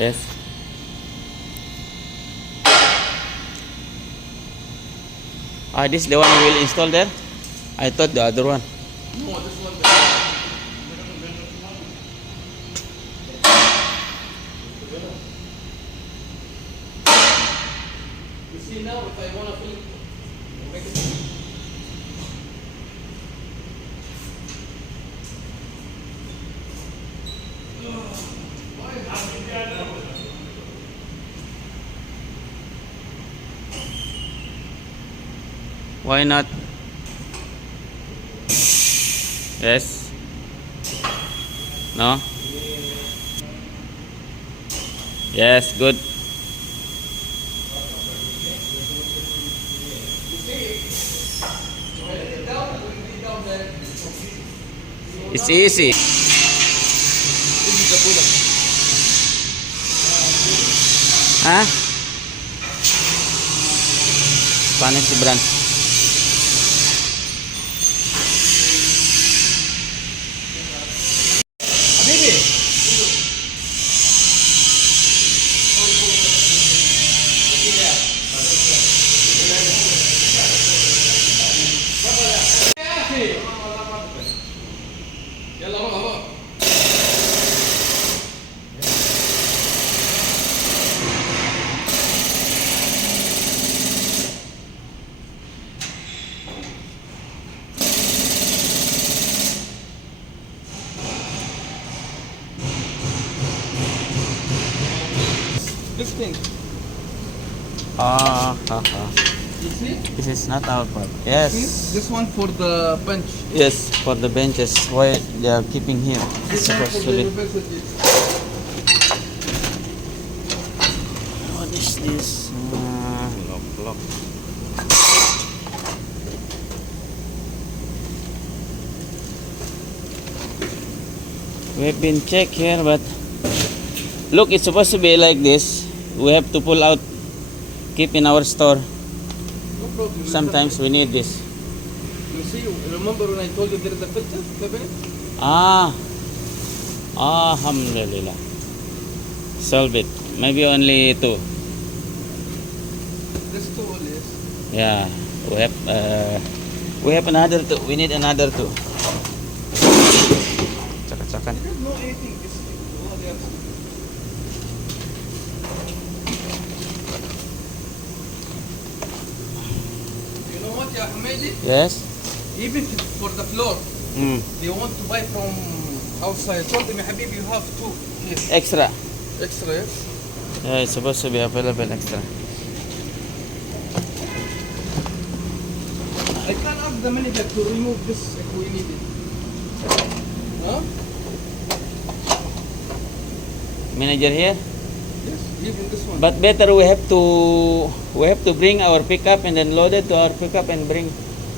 Yes. This is the one you will install there? I thought the other one. No, this one. You see now, if I want to fill it, make it. Why not? Yes. No? Yes, good. It's easy. This is the bullet. Huh? Spanesi Bench. يلا ماما. This thing. You see? This is not our part. Yes. This one for the bench. Yes, for the benches. Why they are keeping here? It's This one supposed for to the be. university. What is this? Lock. We've been checked here, but look, it's supposed to be like this. We have to pull out, keep in our store. No problem. Sometimes we need this. You see, remember when I told you there is a filter cabinet? Alhamdulillah. Solve it. Maybe only two. This two only is. Yeah, we have another two. We need another two. Cakan. There's no anything. This is all the others. You know what, Ya Hamidi? Yes. Even for the floor, Mm. they want to buy from outside. Told them, Ya Habibi, you have two here. Extra. Extra, yes? Yeah, it's supposed to be available extra. I can ask the manager to remove this if we need it. Huh? Manager here. Yes, even this one. But better we have to bring our pickup and then load it to our pickup and bring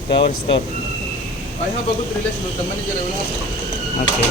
to our store. I have a good relation with the manager. I will ask him. Okay.